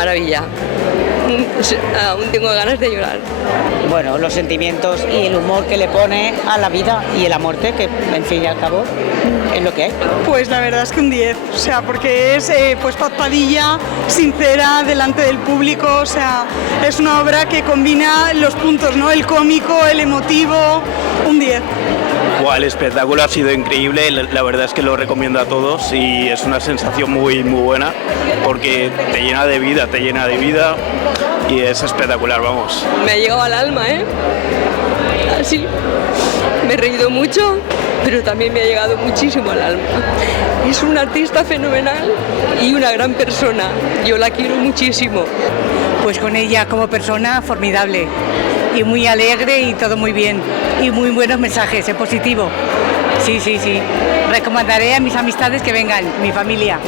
maravilla. Aún tengo ganas de llorar. Bueno, los sentimientos y el humor que le pone a la vida y a la muerte, que en fin y al cabo es lo que hay. Pues la verdad es que un 10, o sea, porque es pues Paz Padilla, sincera, delante del público, o sea, es una obra que combina los puntos, ¿no? El cómico, el emotivo, un 10. El espectáculo ha sido increíble, la verdad es que lo recomiendo a todos y es una sensación muy buena porque te llena de vida y es espectacular, vamos. Me ha llegado al alma, así, me he reído mucho, pero también me ha llegado muchísimo al alma. Es un artista fenomenal y una gran persona, yo la quiero muchísimo. Pues con ella como persona formidable y muy alegre y todo muy bien y muy buenos mensajes, en positivo. Sí. Recomendaré a mis amistades que vengan, mi familia.